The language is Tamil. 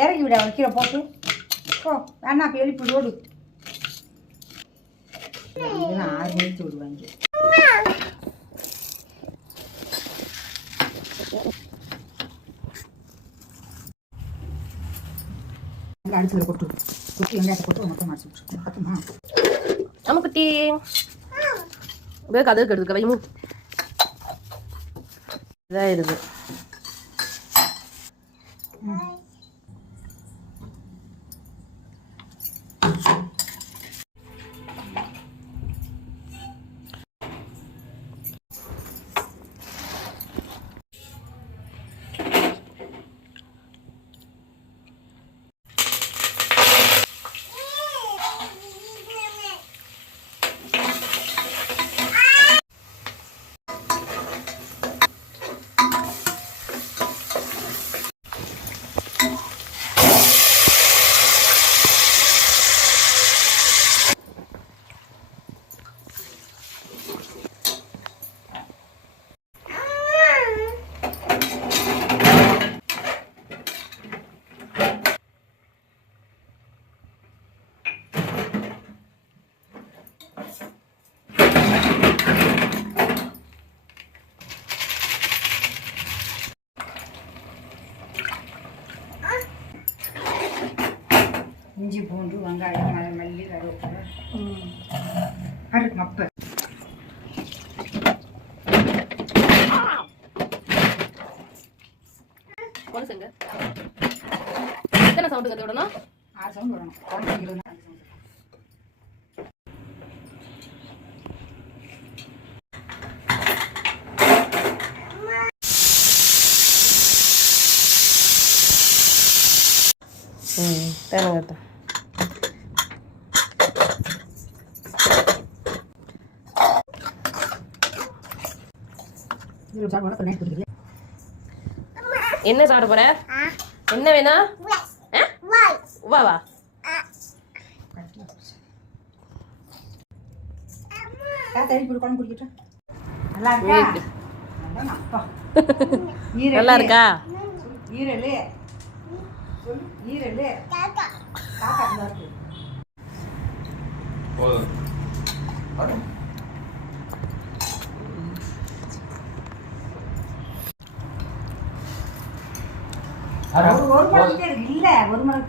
இறக்கி விட வைக்கிற போட்டு ஓ வேணா இப்போ எழுப்பி ஓடு 6 மணிக்கு விடுவாங்க அடிச்சு கொட்டு குட்டி வெங்காயத்தை போட்டு மொத்தம் அடிச்சு விட்டு பத்துமா ஆமா குட்டி கதை கெடுக்க வையும் இதாயிருது இஞ்சி பூண்டு வெங்காயம் மல்லி கருவேப்பிலை அருக்கு மப்பை எத்தனை சவுண்டு கற்று விடணும் 6 சவுண்ட் விடணும் தேனங்கத்த என்ன சாப்பிட போற என்ன வேணும் வா வா நல்லா இருக்கா ஈரல் ஈரல் காக்கா இருக்கு ஒரு மரத்துக்கு இல்ல ஒரு மரத்து